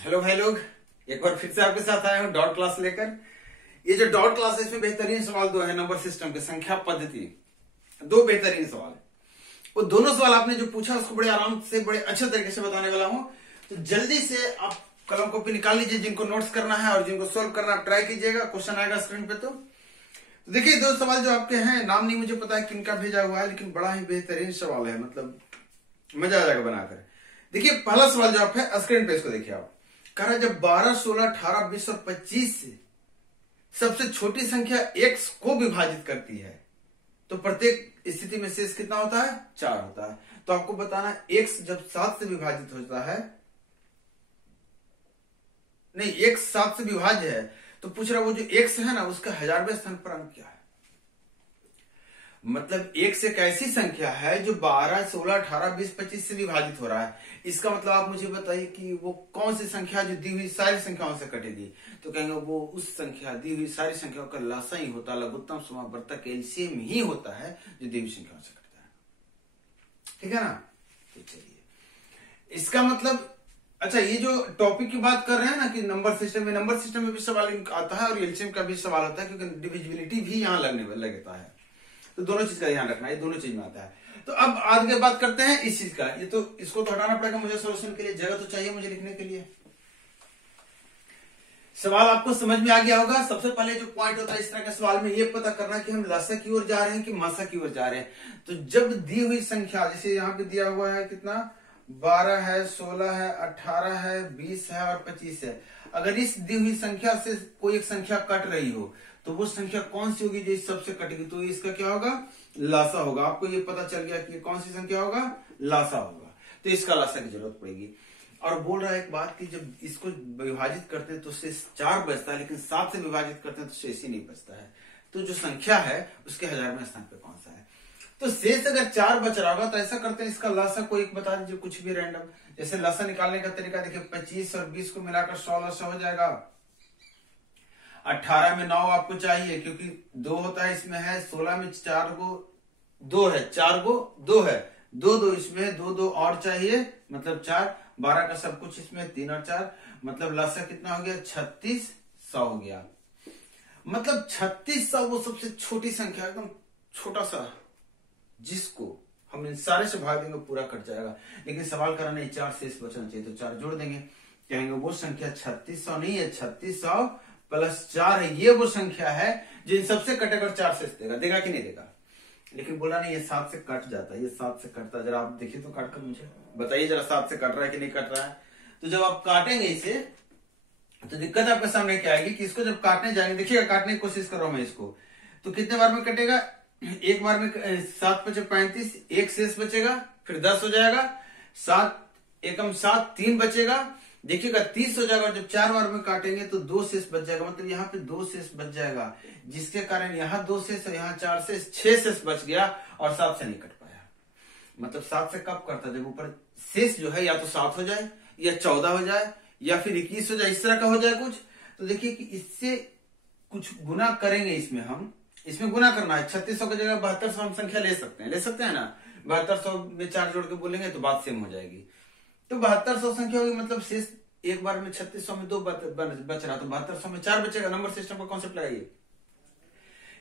Hello भाई लोग, एक बार फिर से आपके साथ आया हूँ डॉट क्लास लेकर। ये जो डॉट क्लास है इसमें बेहतरीन सवाल दो है नंबर सिस्टम के, संख्या पद्धति। दो बेहतरीन सवाल है। वो दोनों सवाल आपने जो पूछा उसको बड़े आराम से बड़े अच्छे तरीके से बताने वाला हूँ। तो जल्दी से आप कलम कॉपी निकाल लीजिए, जिनको नोट्स करना है और जिनको सोल्व करना आप ट्राई कीजिएगा। क्वेश्चन आएगा स्क्रीन पे। तो देखिए दो सवाल जो आपके हैं, नाम नहीं मुझे पता है किनका भेजा हुआ है, लेकिन बड़ा ही बेहतरीन सवाल है, मतलब मजा आ जाएगा बनाकर। देखिए पहला सवाल जो आप है स्क्रीन पे, इसको देखिए आप। कह रहा है जब 12, 16, 18, 20 और 25 से सबसे छोटी संख्या x को विभाजित करती है तो प्रत्येक स्थिति में शेष कितना होता है? 4 होता है। तो आपको बताना x जब 7 से विभाजित होता है, नहीं x 7 से विभाज्य है, तो पूछ रहा वो जो x है ना उसका 1000वें स्थान पर अंक क्या है। मतलब x एक ऐसी संख्या है जो 12, 16, 18, 20, 25 से विभाजित हो रहा है। इसका मतलब आप मुझे बताइए कि वो कौन सी संख्या जो दी हुई सारी संख्याओं से कटेगी। तो कहेंगे वो उस संख्या दी हुई सारी संख्याओं का लसा ही होता है, लघुत्तम समावर्तक एलसीएम ही होता है जो दी हुई संख्याओं से कटता है। ठीक है ना। तो चलिए इसका मतलब, अच्छा ये जो टॉपिक की बात कर रहे हैं ना कि नंबर सिस्टम में भी सवाल आता है और एलसीएम का भी सवाल आता है, क्योंकि डिविजिबिलिटी भी यहाँ लगता है। तो दोनों चीज का ध्यान रखना, ये दोनों चीज में आता है। तो अब आगे बात करते हैं इस चीज का। ये तो इसको तो हटाना पड़ेगा मुझे, सोल्यूशन के लिए जगह तो चाहिए मुझे लिखने के लिए। सवाल आपको समझ में आ गया होगा। सबसे पहले जो पॉइंट होता है इस तरह के सवाल में, ये पता करना कि हम लसा की ओर जा रहे हैं कि मासा की ओर जा रहे हैं। तो जब दी हुई संख्या, जैसे यहाँ पे दिया हुआ है कितना, 12 है, 16 है, 18 है, 20 है और 25 है। अगर इस दी हुई संख्या से कोई एक संख्या कट रही हो तो वो संख्या कौन सी होगी जो इस सबसे कटेगी, तो इसका क्या होगा? लासा होगा। आपको ये पता चल गया कि कौन सी संख्या होगा? लासा होगा। तो इसका लासा की जरूरत पड़ेगी। और बोल रहा है एक बात कि जब इसको विभाजित करते हैं तो शेष 4 बचता है, लेकिन 7 से विभाजित करते हैं तो शेष ही नहीं बचता है। तो जो संख्या है उसके 1000वें स्थान पे कौन सा है? तो शेष अगर 4 बच रहा होगा तो ऐसा करते हैं, इसका लासा को एक बता दीजिए, कुछ भी रैंडम। जैसे लासा निकालने का तरीका देखिए, 25 और 20 को मिलाकर 100 लासा हो जाएगा। 18 में 9 आपको चाहिए क्योंकि 2 होता है, इसमें है। 16 में 4 गो 2 है, 4 गो 2 है, 2 2 इसमें 2 2 और चाहिए, मतलब 4। 12 का सब कुछ इसमें, 3 और 4, मतलब लासा कितना हो गया? 3600 हो गया। मतलब 3600 वो सबसे छोटी संख्या, एकदम छोटा सा, जिसको हम इन सारे से भाग देंगे पूरा कट जाएगा। लेकिन सवाल करा नहीं, 4 शेष बचना चाहिए, तो 4 जोड़ देंगे। कहेंगे वो संख्या 3600 नहीं है, 3600 प्लस 4 है। ये वो संख्या है जो इन सबसे कटेगा, 4 शेष देगा कि नहीं देगा। लेकिन बोला नहीं ये 7 से कट जाता है, ये 7 से कटता है। जरा आप देखिए तो काट कर मुझे बताइए जरा, 7 से कट रहा है कि नहीं कट रहा है। तो जब आप काटेंगे इसे तो दिक्कत आपके सामने क्या आएगी कि इसको जब काटने जाएंगे, देखिएगा काटने की कोशिश कर रहा हूं मैं इसको, तो कितने बार में कटेगा? एक बार में 7 5 35, एक शेष बचेगा, फिर 10 हो जाएगा, 7 एकम 7, 3 बचेगा, देखिएगा 30 हो जाएगा। और जब 4 बार में काटेंगे तो 2 शेष बच जाएगा, मतलब यहाँ पे 2 शेष बच जाएगा, जिसके कारण यहाँ 2 शेष और यहाँ 4 शेष, 6 शेष बच गया और 7 से नहीं कट पाया। मतलब 7 से कब करता? जब ऊपर शेष जो है या तो 7 हो जाए या 14 हो जाए या फिर 21 हो जाए, इस तरह का हो जाए कुछ। तो देखिए कि इससे कुछ गुना करेंगे, इसमें गुना करना है। 3600 की जगह 7200 हम संख्या ले सकते हैं ना। 7200 में 4 जोड़ के बोलेंगे तो बात सेम हो जाएगी। तो 7200 संख्या होगी, मतलब शेष एक बार में 3600 में 2 बच रहा, तो 7200 में 4 बचेगा। नंबर सिस्टम का कॉन्सेप्ट लगाइए।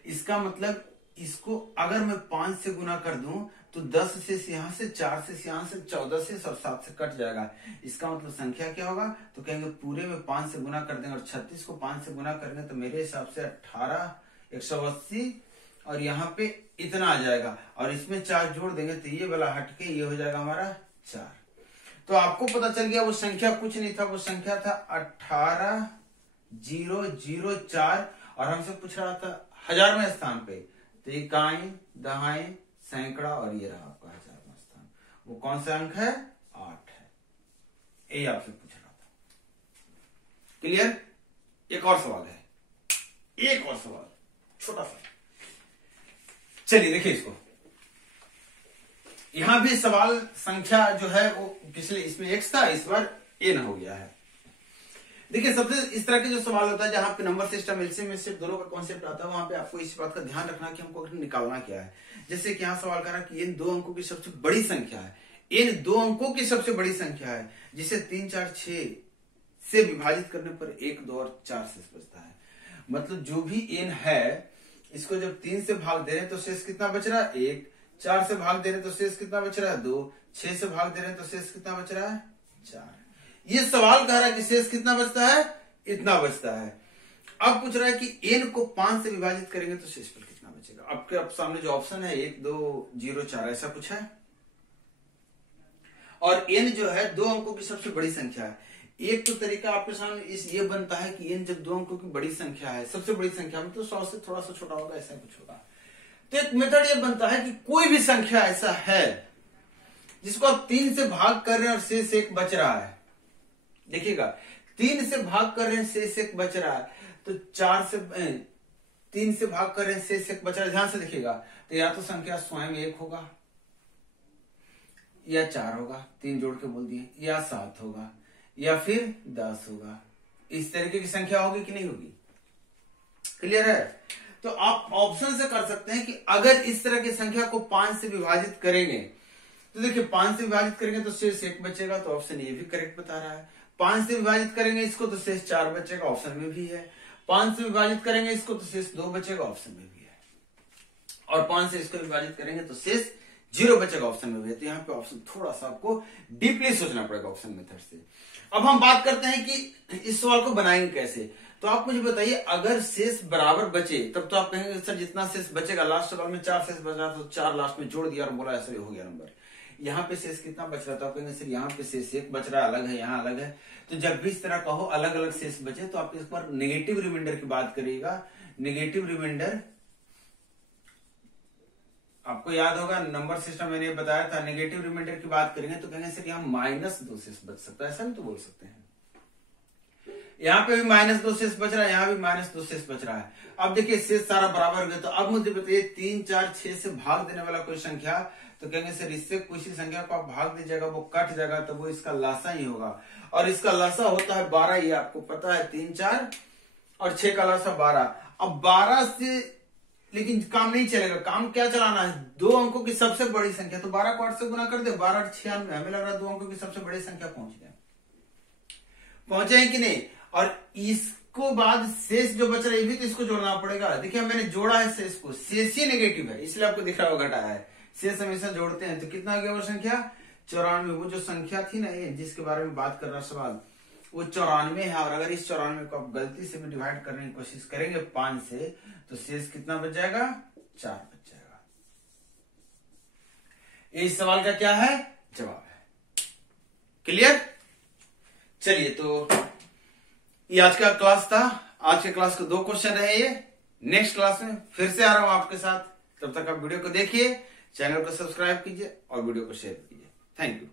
इसका मतलब इसको अगर मैं 5 से गुना कर दूं तो 10 शेष यहाँ से, 4 शेष यहाँ से, 14 शेष और 7 से कट जाएगा। इसका मतलब संख्या क्या होगा? तो कहेंगे पूरे में 5 से गुना कर देंगे और 36 को 5 से गुना करेंगे तो मेरे हिसाब से 18, 180 और यहाँ पे इतना आ जाएगा। और इसमें 4 जोड़ देंगे तो ये वाला हटके ये हो जाएगा हमारा 4। तो आपको पता चल गया वो संख्या कुछ नहीं था, वो संख्या था 18004 और हमसे पूछ रहा था 1000वें स्थान पे। तो इकाई, दहाई, सैकड़ा और ये रहा आपका 1000वां स्थान। वो कौन सा अंक है? 8 है। यही आपसे पूछ रहा था। क्लियर? एक और सवाल है, एक और सवाल छोटा सा। चलिए देखिए इसको। यहां भी सवाल संख्या जो है वो पिछले इसमें x था, इस बार n हो गया है। देखिए सबसे इस तरह के जो सवाल होता है जहां पे नंबर सिस्टम एलसीएम में सिर्फ दोनों का कॉन्सेप्ट आता है, वहां पे आपको इस बात का ध्यान रखना कि हमको निकालना क्या है। जैसे कि यहाँ सवाल कर रहा है कि n 2 अंकों की सबसे बड़ी संख्या है, n 2 अंकों की सबसे बड़ी संख्या है, जिसे 3 4 6 से विभाजित करने पर 1, 2 और 4 शेष बचता है। मतलब जो भी n है इसको जब 3 से भाग दे रहे हैं तो शेष कितना बच रहा है 1, 4 से भाग दे रहे हैं तो शेष कितना बच रहा है 2, 6 से भाग दे रहे हैं तो शेष कितना बच रहा है 4। ये सवाल कह रहा है कि शेष कितना बचता है, इतना बचता है। अब पूछ रहा है कि n को 5 से विभाजित करेंगे तो शेषफल कितना बचेगा। आपके सामने जो ऑप्शन है 1, 2, 0, 4 ऐसा कुछ है, और n जो है 2 अंकों की सबसे बड़ी संख्या है। एक तो तरीका आपके सामने इस ये बनता है कि n जब 2 अंकों की बड़ी संख्या है, सबसे बड़ी संख्या में, तो 100 से थोड़ा सा छोटा होगा, ऐसा कुछ होगा। तो एक मेथड ये बनता है कि कोई भी संख्या ऐसा है जिसको आप 3 से भाग कर रहे हैं और शेष 1 बच रहा है। देखिएगा 3 से भाग कर रहे हैं शेष 1 बच रहा है, तो 3 से भाग कर रहे हैं शेष 1 बच रहा है। ध्यान से देखिएगा, तो या तो संख्या स्वयं 1 होगा, या 4 होगा, 3 जोड़ के बोल दिए, या 7 होगा, या फिर 10 होगा। इस तरीके की संख्या होगी कि नहीं होगी? क्लियर है? तो आप ऑप्शन से कर सकते हैं कि अगर इस तरह की संख्या को 5 से विभाजित करेंगे तो देखिए 5 से विभाजित करेंगे तो शेष 1 बचेगा, तो ऑप्शन ये भी करेक्ट बता रहा है। 5 से विभाजित करेंगे इसको तो शेष 4 बचेगा, ऑप्शन में भी है। 5 से विभाजित करेंगे इसको तो शेष 2 बचेगा, ऑप्शन में भी है। और 5 से इसको विभाजित करेंगे तो शेष 0 बचेगा, ऑप्शन में भी है। तो यहाँ पे ऑप्शन थोड़ा सा आपको डीपली सोचना पड़ेगा ऑप्शन मेथड से। अब हम बात करते हैं कि इस सवाल को बनाएंगे कैसे। तो आप मुझे बताइए, अगर शेष बराबर बचे तब तो आप कहेंगे सर जितना शेष बचेगा, लास्ट सवाल में 4 शेष बच रहा तो 4 लास्ट में जोड़ दिया और बोला ऐसा हो गया नंबर। यहाँ पे शेष कितना बच रहा था, आप कहेंगे सर यहाँ पे शेष 1 बच रहा है, अलग है, यहाँ अलग है। तो जब भी इस तरह कहो अलग अलग शेष बचे तो आप इस पर नेगेटिव रिमाइंडर की बात करिएगा। नेगेटिव रिमाइंडर आपको याद होगा, नंबर सिस्टम मैंने बताया था। नेगेटिव रिमाइंडर की बात करेंगे तो कहेंगे सर यहाँ -2 शेष बच सकता है, ऐसा भी तो बोल सकते हैं। यहाँ पे भी -2 शेष बच रहा है, यहाँ भी -2 शेष बच रहा है। अब देखिए शेष सारा बराबर हो गया, तो अब मुझे बताइए 3, 4, 6 से भाग देने वाला कोई संख्या, तो कहेंगे सर इससे किसी संख्या को आप भाग दीजिएगा, वो कट जाएगा, तो वो इसका लासा ही होगा। और इसका लासा होता है 12, ये आपको पता है। 3, 4 और 6 का लासा 12। अब 12 से लेकिन काम नहीं चलेगा, काम क्या चलाना है, 2 अंकों की सबसे बड़ी संख्या। तो 12 को 8 से गुना कर दे, 12 8 96। हमें लग रहा है 2 अंकों की सबसे बड़ी संख्या पहुंच गए, पहुंचे हैं कि नहीं। और इसको बाद शेष जो बच रहा है ये भी तो इसको जोड़ना पड़ेगा। देखिए मैंने जोड़ा है शेष को, शेष ही नेगेटिव है इसलिए आपको दिख रहा होगा घटा है। शेष हमेशा जोड़ते हैं, तो कितना आ गया वो संख्या 94। वो जो संख्या थी ना ये जिसके बारे में बात कर रहा सवाल, वो 94 है। और अगर इस 94 को आप गलती से भी डिवाइड करने की कोशिश करेंगे 5 से, तो शेष कितना बच जाएगा 4 बच जाएगा। इस सवाल का क्या है जवाब है। क्लियर? चलिए, तो ये आज का क्लास था। आज के क्लास के 2 क्वेश्चन रहे ये। नेक्स्ट क्लास में फिर से आ रहा हूं आपके साथ। तब तक आप वीडियो को देखिए, चैनल को सब्सक्राइब कीजिए और वीडियो को शेयर कीजिए। Thank you.